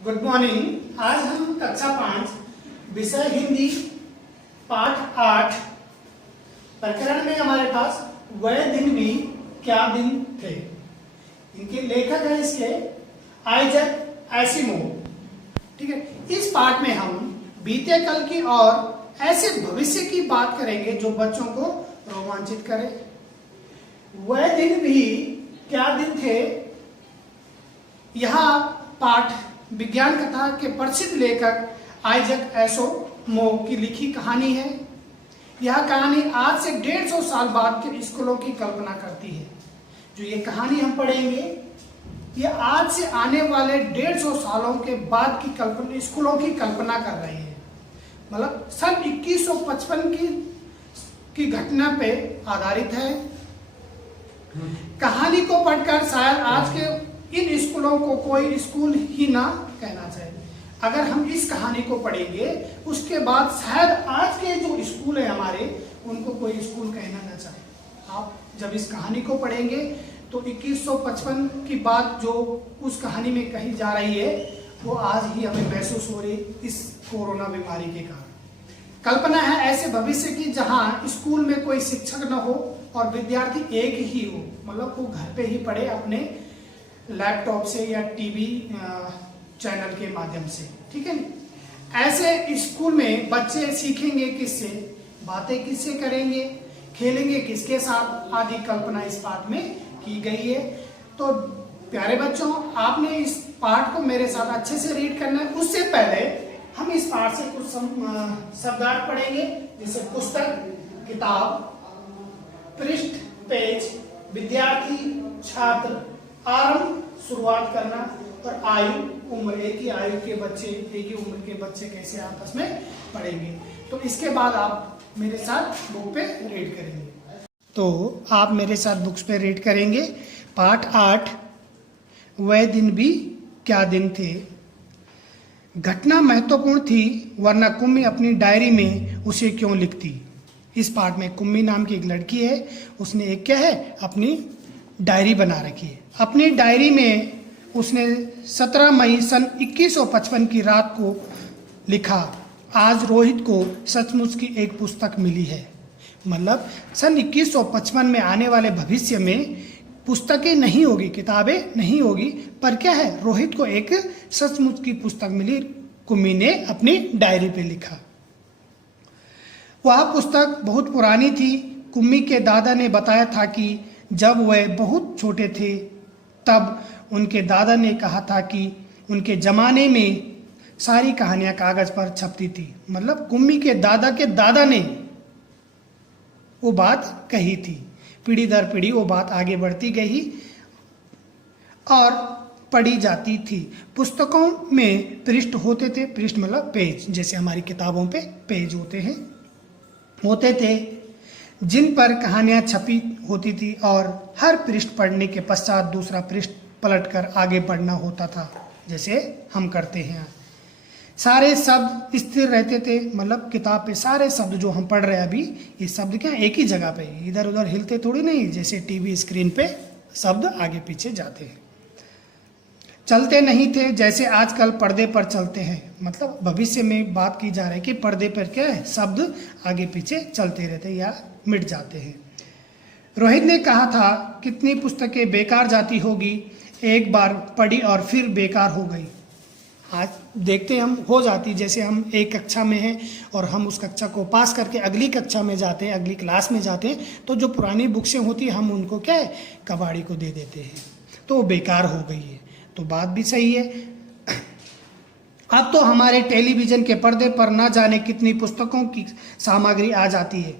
Good morning. आज हम कक्षा 5 विषय हिंदी पाठ 8 प्रकरण में हमारे पास वह दिन भी क्या दिन थे। इनके लेखक है इसके आइजैक एसिमोव। ठीक है, इस पाठ में हम बीते कल की और ऐसे भविष्य की बात करेंगे जो बच्चों को रोमांचित करे। वह दिन भी क्या दिन थे। यह पाठ विज्ञान कथा के प्रसिद्ध लेखक आइजैक एसिमोव की लिखी कहानी है। यह कहानी आज से 150 साल बाद के स्कूलों की कल्पना करती है। जो ये कहानी हम पढ़ेंगे ये आज से आने वाले 150 सालों के बाद की कल्पना स्कूलों की कल्पना कर रही है। मतलब सन 2155 की घटना पे आधारित है। कहानी को पढ़कर शायद आज के इन स्कूलों को कोई स्कूल ही ना कहना चाहिए। अगर हम इस कहानी को पढ़ेंगे उसके बाद शायद आज के जो स्कूल है हमारे उनको कोई स्कूल कहना ना चाहे। आप जब इस कहानी को पढ़ेंगे तो 2155 की बात जो उस कहानी में कही जा रही है वो आज ही हमें महसूस हो रही इस कोरोना बीमारी के कारण। कल्पना है ऐसे भविष्य की जहां स्कूल में कोई शिक्षक न हो और विद्यार्थी एक ही हो। मतलब वो घर पे ही पढ़े अपने लैपटॉप से या टीवी चैनल के माध्यम से। ठीक है ना। ऐसे स्कूल में बच्चे सीखेंगे किससे, बातें किससे करेंगे, खेलेंगे किसके साथ आदि कल्पना इस पाठ में की गई है। तो प्यारे बच्चों, आपने इस पाठ को मेरे साथ अच्छे से रीड करना है। उससे पहले हम इस पाठ से कुछ शब्दार्थ पढ़ेंगे, जैसे पुस्तक, किताब, पृष्ठ, पेज, विद्यार्थी, छात्र, आरंभ, शुरुआत करना, और आयु, उम्र। एक ही आयु के बच्चे, एक ही उम्र के बच्चे कैसे आपस में पढ़ेंगे। तो इसके बाद आप मेरे साथ बुक पे रीड करेंगे। तो आप मेरे साथ बुक्स पे रीड करेंगे। पाठ 8 वह दिन भी क्या दिन थे। घटना महत्वपूर्ण थी वरना कुम्मी अपनी डायरी में उसे क्यों लिखती। इस पाठ में कुम्मी नाम की एक लड़की है, उसने एक क्या है अपनी डायरी बना रखी है। अपनी डायरी में उसने 17 मई सन 2155 की रात को लिखा, आज रोहित को सचमुच की एक पुस्तक मिली है। मतलब सन 2155 में आने वाले भविष्य में पुस्तकें नहीं होगी, किताबें नहीं होगी, पर क्या है, रोहित को एक सचमुच की पुस्तक मिली। कुम्मी ने अपनी डायरी पे लिखा। वह पुस्तक बहुत पुरानी थी। कुम्मी के दादा ने बताया था कि जब वह बहुत छोटे थे तब उनके दादा ने कहा था कि उनके ज़माने में सारी कहानियां कागज़ पर छपती थी। मतलब कुम्मी के दादा ने वो बात कही थी। पीढ़ी दर पीढ़ी वो बात आगे बढ़ती गई और पढ़ी जाती थी। पुस्तकों में पृष्ठ होते थे, पृष्ठ मतलब पेज, जैसे हमारी किताबों पे पेज होते थे जिन पर कहानियां छपी होती थी और हर पृष्ठ पढ़ने के पश्चात दूसरा पृष्ठ पलटकर आगे बढ़ना होता था, जैसे हम करते हैं। सारे शब्द स्थिर रहते थे। मतलब किताब पे सारे शब्द जो हम पढ़ रहे हैं अभी, ये शब्द क्या एक ही जगह पे, इधर उधर हिलते थोड़ी नहीं, जैसे टीवी स्क्रीन पे शब्द आगे पीछे जाते हैं। चलते नहीं थे जैसे आजकल पर्दे पर चलते हैं। मतलब भविष्य में बात की जा रही है कि पर्दे पर क्या है, शब्द आगे पीछे चलते रहते या मिट जाते हैं। रोहित ने कहा था कितनी पुस्तकें बेकार जाती होगी, एक बार पढ़ी और फिर बेकार हो गई। आज देखते हैं हम हो जाती, जैसे हम एक कक्षा में हैं और हम उस कक्षा को पास करके अगली कक्षा में जाते हैं, अगली क्लास में जाते हैं, तो जो पुरानी बुक्सें होती हैं हम उनको क्या है कबाड़ी को दे देते हैं, तो वो बेकार हो गई है। तो बात भी सही है। अब तो हमारे टेलीविज़न के पर्दे पर ना जाने कितनी पुस्तकों की सामग्री आ जाती है।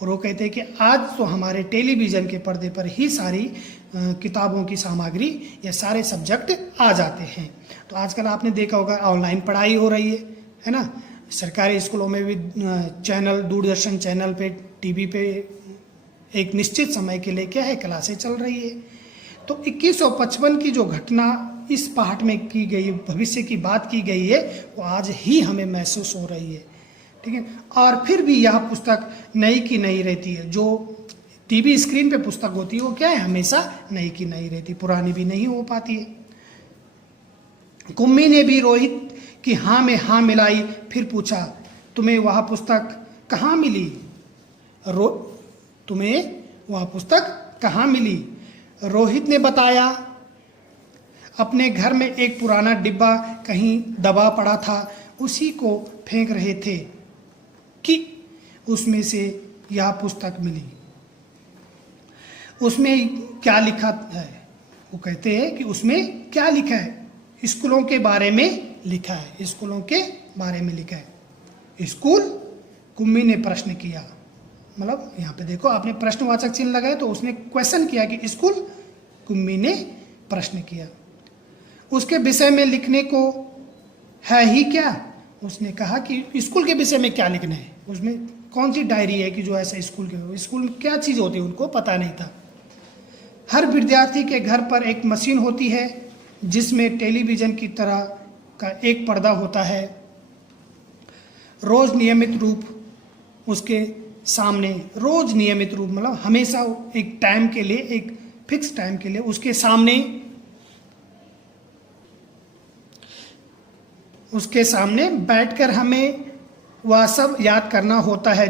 और वो कहते हैं कि आज तो हमारे टेलीविज़न के पर्दे पर ही सारी किताबों की सामग्री या सारे सब्जेक्ट आ जाते हैं। तो आजकल आपने देखा होगा ऑनलाइन पढ़ाई हो रही है ना। सरकारी स्कूलों में भी चैनल, दूरदर्शन चैनल पे, टीवी पे एक निश्चित समय के लिए क्या है क्लासें चल रही है। तो 2155 की जो घटना इस पाठ में की गई, भविष्य की बात की गई है, वो आज ही हमें महसूस हो रही है। ठीक है। और फिर भी यह पुस्तक नई की नई रहती है। जो टीवी स्क्रीन पे पुस्तक होती है वो क्या है हमेशा नई की नई रहती, पुरानी भी नहीं हो पाती है। कुम्मी ने भी रोहित की हाँ में हाँ मिलाई, फिर पूछा, तुम्हें वह पुस्तक कहाँ मिली? तुम्हें वह पुस्तक कहाँ मिली? रोहित ने बताया, अपने घर में एक पुराना डिब्बा कहीं दबा पड़ा था, उसी को फेंक रहे थे कि उसमें से यह पुस्तक मिली। उसमें क्या लिखा है? वो कहते हैं कि उसमें क्या लिखा है? स्कूलों के बारे में लिखा है। स्कूलों के बारे में लिखा है। स्कूल? कुम्मी ने प्रश्न किया। मतलब यहाँ पे देखो, आपने प्रश्नवाचक चिन्ह लगाए तो उसने क्वेश्चन किया कि स्कूल? कुम्मी ने प्रश्न किया। उसके विषय में लिखने को है ही क्या? उसने कहा कि स्कूल के विषय में क्या लिखना है, उसमें कौन सी डायरी है कि जो ऐसा स्कूल क्या चीज़ होती है उनको पता नहीं था। हर विद्यार्थी के घर पर एक मशीन होती है जिसमें टेलीविज़न की तरह का एक पर्दा होता है। रोज़ नियमित रूप उसके सामने, रोज़ नियमित रूप मतलब हमेशा एक टाइम के लिए, एक फिक्स टाइम के लिए उसके सामने बैठकर हमें वह सब याद करना होता है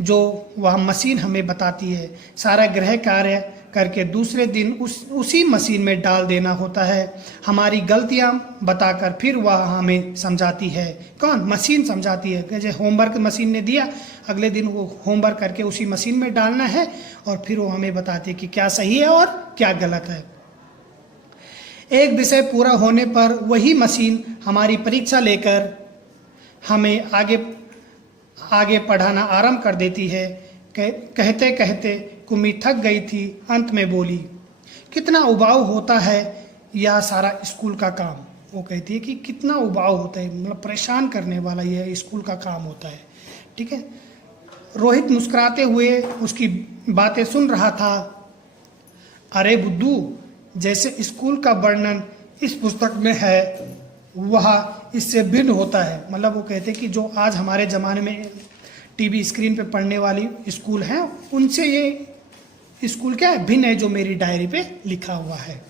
जो वह मशीन हमें बताती है। सारा गृह कार्य करके दूसरे दिन उसी मशीन में डाल देना होता है। हमारी गलतियां बताकर फिर वह हमें समझाती है। कौन? मशीन समझाती है। जैसे होमवर्क मशीन ने दिया, अगले दिन वो होमवर्क करके उसी मशीन में डालना है और फिर वो हमें बताती है कि क्या सही है और क्या गलत है। एक विषय पूरा होने पर वही मशीन हमारी परीक्षा लेकर हमें आगे पढ़ाना आरंभ कर देती है। कहते कहते कुम्मी थक गई थी, अंत में बोली, कितना उबाऊ होता है यह सारा स्कूल का काम। वो कहती है कि कितना उबाऊ होता है, मतलब परेशान करने वाला यह स्कूल का काम होता है। ठीक है। रोहित मुस्कुराते हुए उसकी बातें सुन रहा था। अरे बुद्धू, जैसे स्कूल का वर्णन इस पुस्तक में है वह इससे भिन्न होता है। मतलब वो कहते हैं कि जो आज हमारे ज़माने में टीवी स्क्रीन पे पढ़ने वाली स्कूल हैं, उनसे ये स्कूल क्या है? भिन्न है, जो मेरी डायरी पे लिखा हुआ है।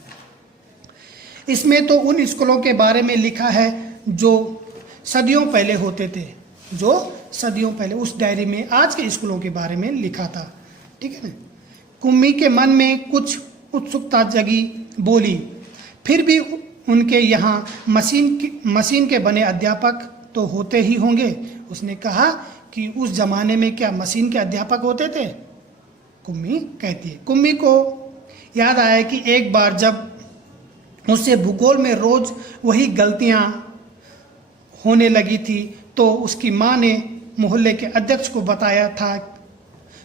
इसमें तो उन स्कूलों के बारे में लिखा है जो सदियों पहले होते थे, जो सदियों पहले उस डायरी में आज के स्कूलों के बारे में लिखा था। ठीक है ना। कुम्मी के मन में कुछ उत्सुकता जगी, बोली, फिर भी उनके यहाँ मशीन के बने अध्यापक तो होते ही होंगे। उसने कहा कि उस जमाने में क्या मशीन के अध्यापक होते थे? कुम्मी कहती है। कुम्मी को याद आया कि एक बार जब उससे भूगोल में रोज वही गलतियां होने लगी थी तो उसकी माँ ने मोहल्ले के अध्यक्ष को बताया था।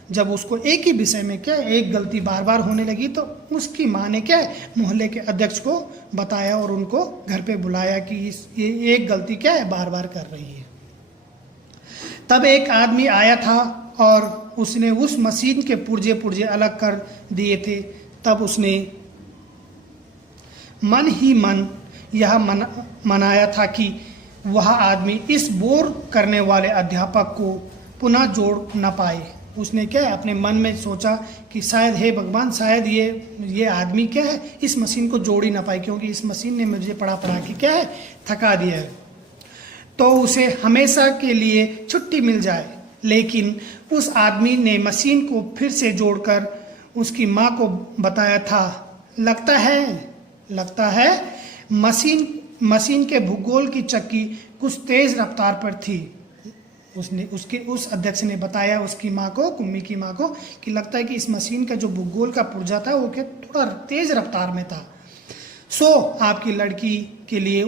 जब उसको एक ही विषय में क्या एक गलती बार बार होने लगी तो उसकी माँ ने क्या मोहल्ले के अध्यक्ष को बताया और उनको घर पे बुलाया कि ये एक गलती क्या है बार बार कर रही है। तब एक आदमी आया था और उसने उस मशीन के पुर्जे अलग कर दिए थे। तब उसने मन ही मन यह मनाया था कि वह आदमी इस बोर करने वाले अध्यापक को पुनः जोड़ न पाए। उसने क्या है अपने मन में सोचा कि शायद हे भगवान, शायद ये आदमी क्या है इस मशीन को जोड़ ही ना पाए, क्योंकि इस मशीन ने मुझे पढ़ा के क्या है थका दिया है, तो उसे हमेशा के लिए छुट्टी मिल जाए। लेकिन उस आदमी ने मशीन को फिर से जोड़कर उसकी माँ को बताया था। लगता है मशीन के भूगोल की चक्की कुछ तेज रफ्तार पर थी। उस अध्यक्ष ने बताया उसकी माँ को, कुम्मी की माँ को, कि लगता है कि इस मशीन का जो भूगोल का पुर्जा था वो क्या थोड़ा तेज रफ्तार में था। सो आपकी लड़की के लिए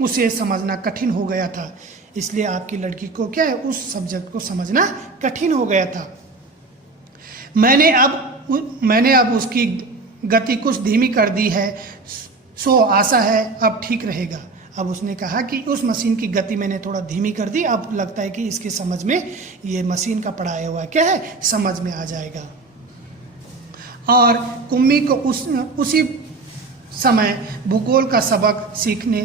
उसे समझना कठिन हो गया था, इसलिए आपकी लड़की को क्या है उस सब्जेक्ट को समझना कठिन हो गया था। मैंने अब उसकी गति कुछ धीमी कर दी है, सो आशा है अब ठीक रहेगा। अब उसने कहा कि उस मशीन की गति मैंने थोड़ा धीमी कर दी, अब लगता है कि इसके समझ में ये मशीन का पढ़ाया हुआ क्या है समझ में आ जाएगा। और कुम्मी को उसी समय भूगोल का सबक सीखने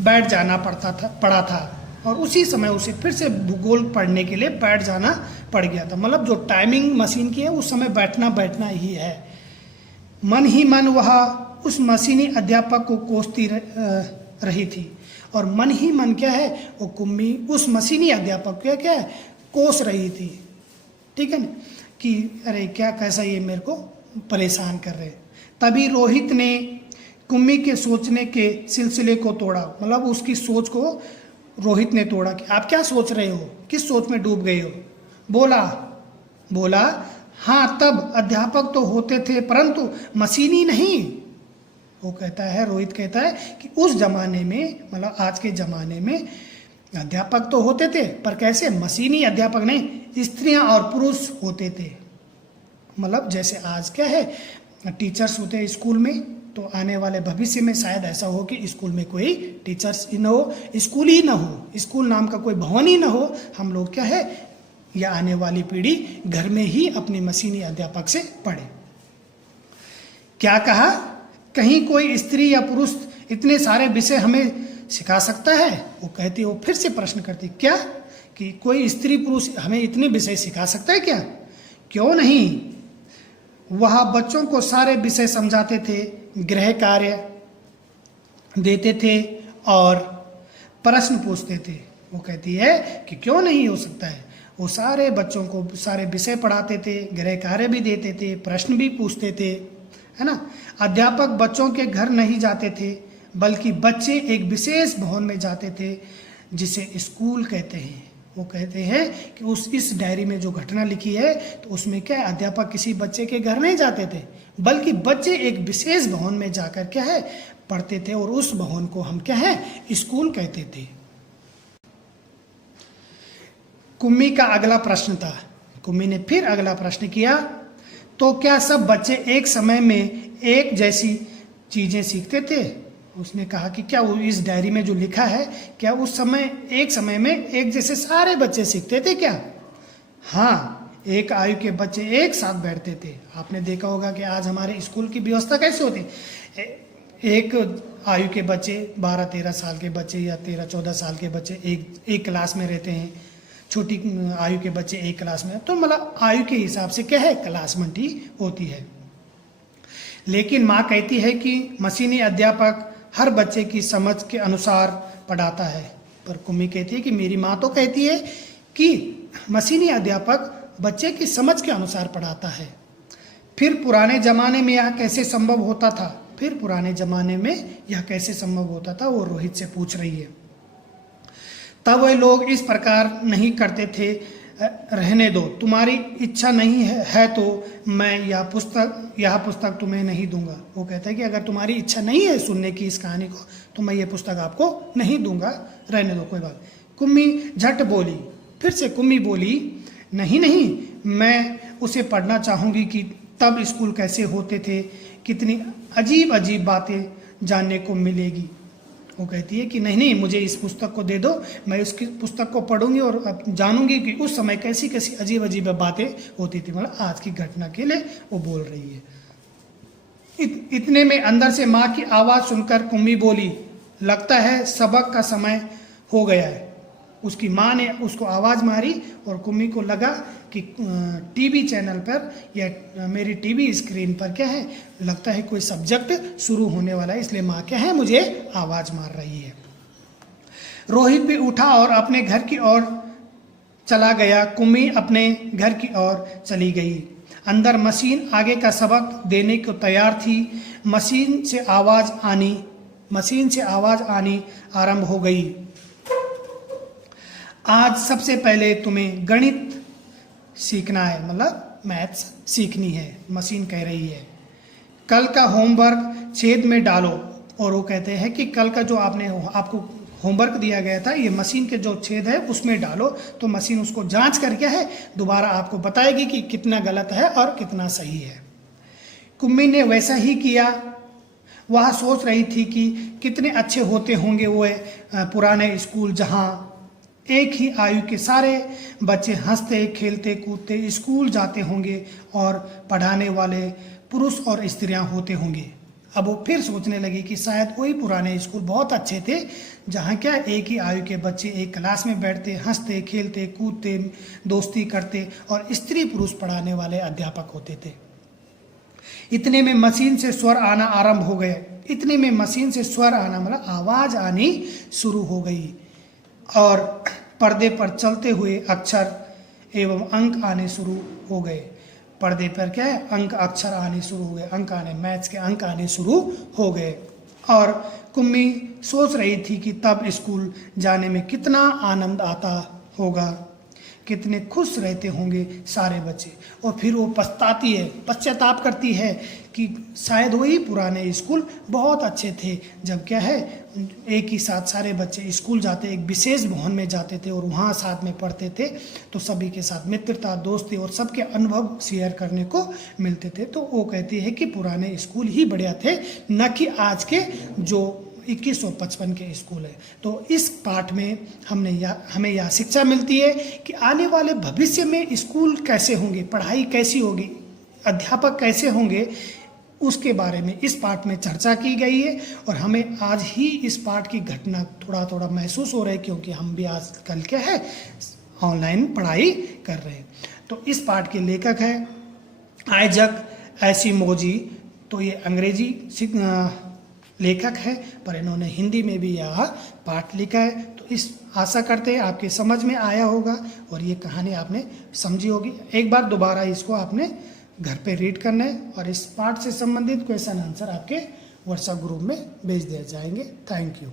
बैठ जाना पड़ा था और उसी समय उसे फिर से भूगोल पढ़ने के लिए बैठ जाना पड़ गया था। मतलब जो टाइमिंग मशीन की है उस समय बैठना ही है। मन ही मन वह उस मशीनी अध्यापक को कोसती रही थी। और मन ही मन क्या है, वो कुम्मी उस मशीनी अध्यापक को क्या है, कोस रही थी। ठीक है ना, कि अरे क्या कैसा ये मेरे को परेशान कर रहे। तभी रोहित ने कुम्मी के सोचने के सिलसिले को तोड़ा, मतलब उसकी सोच को रोहित ने तोड़ा कि आप क्या सोच रहे हो, किस सोच में डूब गए हो। बोला हाँ, तब अध्यापक तो होते थे परंतु मशीनी नहीं। वो कहता है, रोहित कहता है कि उस जमाने में, मतलब आज के जमाने में अध्यापक तो होते थे, पर कैसे, मशीनी अध्यापक नहीं, स्त्रियां और पुरुष होते थे। मतलब जैसे आज क्या है, टीचर्स होते हैं स्कूल में, तो आने वाले भविष्य में शायद ऐसा हो कि स्कूल में कोई टीचर्स ही ना हो, स्कूल ही ना हो, स्कूल नाम का कोई भवन ही ना हो। हम लोग क्या है, या आने वाली पीढ़ी घर में ही अपनी मशीनी अध्यापक से पढ़े। क्या कहा, कहीं कोई स्त्री या पुरुष इतने सारे विषय हमें सिखा सकता है। वो कहती, वो फिर से प्रश्न करती, क्या, कि कोई स्त्री पुरुष हमें इतने विषय सिखा सकता है क्या? क्यों नहीं, वह बच्चों को सारे विषय समझाते थे, गृह कार्य देते थे और प्रश्न पूछते थे। वो कहती है कि क्यों नहीं हो सकता है, वो सारे बच्चों को सारे विषय पढ़ाते थे, गृह कार्य भी देते थे, प्रश्न भी पूछते थे, है ना। अध्यापक बच्चों के घर नहीं जाते थे, बल्कि बच्चे एक विशेष भवन में जाते थे जिसे स्कूल कहते हैं। वो कहते हैं कि इस डायरी में जो घटना लिखी है, तो उसमें क्या है, अध्यापक किसी बच्चे के घर नहीं जाते थे, बल्कि बच्चे एक विशेष भवन में जाकर क्या है, पढ़ते थे, और उस भवन को हम क्या है, स्कूल कहते थे। कुम्मी का अगला प्रश्न था। कुम्मी ने फिर अगला प्रश्न किया, तो क्या सब बच्चे एक समय में एक जैसी चीजें सीखते थे? उसने कहा कि क्या वो इस डायरी में जो लिखा है, क्या उस समय एक समय में एक जैसे सारे बच्चे सीखते थे क्या? हाँ, एक आयु के बच्चे एक साथ बैठते थे। आपने देखा होगा कि आज हमारे स्कूल की व्यवस्था कैसे होती है, एक आयु के बच्चे 12-13 साल के बच्चे या 13-14 साल के बच्चे एक क्लास में रहते हैं, छोटी आयु के बच्चे एक क्लास में। तो मतलब आयु के हिसाब से क्या है, क्लास बंटी होती है। लेकिन माँ कहती है कि मशीनी अध्यापक हर बच्चे की समझ के अनुसार पढ़ाता है। पर कुम्मी कहती है कि मेरी माँ तो कहती है कि मशीनी अध्यापक बच्चे की समझ के अनुसार पढ़ाता है। फिर पुराने जमाने में यह कैसे संभव होता था? फिर पुराने जमाने में यह कैसे संभव होता था, वो रोहित से पूछ रही है। तब वे लोग इस प्रकार नहीं करते थे, रहने दो, तुम्हारी इच्छा नहीं है तो मैं यह पुस्तक तुम्हें नहीं दूंगा। वो कहता है कि अगर तुम्हारी इच्छा नहीं है सुनने की इस कहानी को, तो मैं ये पुस्तक आपको नहीं दूंगा, रहने दो, कोई बात। कुम्मी झट बोली, फिर से कुम्मी बोली, नहीं, मैं उसे पढ़ना चाहूँगी कि तब स्कूल कैसे होते थे, कितनी अजीब अजीब बातें जानने को मिलेगी। वो कहती है कि नहीं, मुझे इस पुस्तक को दे दो, मैं उसकी पुस्तक को पढ़ूंगी और जानूंगी कि उस समय कैसी कैसी अजीब अजीब बातें होती थी। मतलब आज की घटना के लिए वो बोल रही है। इतने में अंदर से माँ की आवाज़ सुनकर कुम्मी बोली, लगता है सबक का समय हो गया है। उसकी माँ ने उसको आवाज़ मारी और कुम्मी को लगा कि टीवी चैनल पर या मेरी टीवी स्क्रीन पर क्या है, लगता है कोई सब्जेक्ट शुरू होने वाला है, इसलिए माँ क्या है, मुझे आवाज़ मार रही है। रोहित भी उठा और अपने घर की ओर चला गया। कुम्मी अपने घर की ओर चली गई। अंदर मशीन आगे का सबक देने को तैयार थी। मशीन से आवाज़ आनी आरंभ हो गई। आज सबसे पहले तुम्हें गणित सीखना है, मतलब मैथ्स सीखनी है, मशीन कह रही है। कल का होमवर्क छेद में डालो। और वो कहते हैं कि कल का जो आपको होमवर्क दिया गया था, ये मशीन के जो छेद है उसमें डालो, तो मशीन उसको जांच करके है दोबारा आपको बताएगी कि कितना गलत है और कितना सही है। कुम्मी ने वैसा ही किया। वह सोच रही थी कि कितने अच्छे होते होंगे वो पुराने स्कूल, जहाँ एक ही आयु के सारे बच्चे हंसते खेलते कूदते स्कूल जाते होंगे और पढ़ाने वाले पुरुष और स्त्रियां होते होंगे। अब वो फिर सोचने लगी कि शायद वही पुराने स्कूल बहुत अच्छे थे, जहाँ क्या एक ही आयु के बच्चे एक क्लास में बैठते, हंसते खेलते कूदते, दोस्ती करते और स्त्री पुरुष पढ़ाने वाले अध्यापक होते थे। इतने में मशीन से स्वर आना आरंभ हो गए। इतने में मशीन से स्वर आना मतलब आवाज आनी शुरू हो गई और पर्दे पर चलते हुए अक्षर एवं अंक आने शुरू हो गए। पर्दे पर क्या है, अंक अक्षर आने शुरू हो गए, अंक आने, मैथ्स के अंक आने शुरू हो गए। और कुम्मी सोच रही थी कि तब स्कूल जाने में कितना आनंद आता होगा, कितने खुश रहते होंगे सारे बच्चे। और फिर वो पछताती है, पश्चाताप करती है कि शायद वही पुराने स्कूल बहुत अच्छे थे, जब क्या है एक ही साथ सारे बच्चे स्कूल जाते, एक विशेष भवन में जाते थे और वहाँ साथ में पढ़ते थे, तो सभी के साथ मित्रता, दोस्ती और सबके अनुभव शेयर करने को मिलते थे। तो वो कहती है कि पुराने स्कूल ही बढ़िया थे, न कि आज के जो 2155 के स्कूल है। तो इस पाठ में हमें यह शिक्षा मिलती है कि आने वाले भविष्य में स्कूल कैसे होंगे, पढ़ाई कैसी होगी, अध्यापक कैसे होंगे, उसके बारे में इस पाठ में चर्चा की गई है। और हमें आज ही इस पाठ की घटना थोड़ा थोड़ा महसूस हो रहा है, क्योंकि हम भी आजकल क्या है ऑनलाइन पढ़ाई कर रहे हैं। तो इस पाठ के लेखक है आइजक एसिमोजी। तो ये अंग्रेजी लेखक है, पर इन्होंने हिंदी में भी यह पाठ लिखा है। तो इस आशा करते हैं आपके समझ में आया होगा और ये कहानी आपने समझी होगी। एक बार दोबारा इसको आपने घर पे रीड करना है और इस पाठ से संबंधित क्वेश्चन आंसर आपके व्हाट्सएप ग्रुप में भेज दिए जाएंगे। Thank you.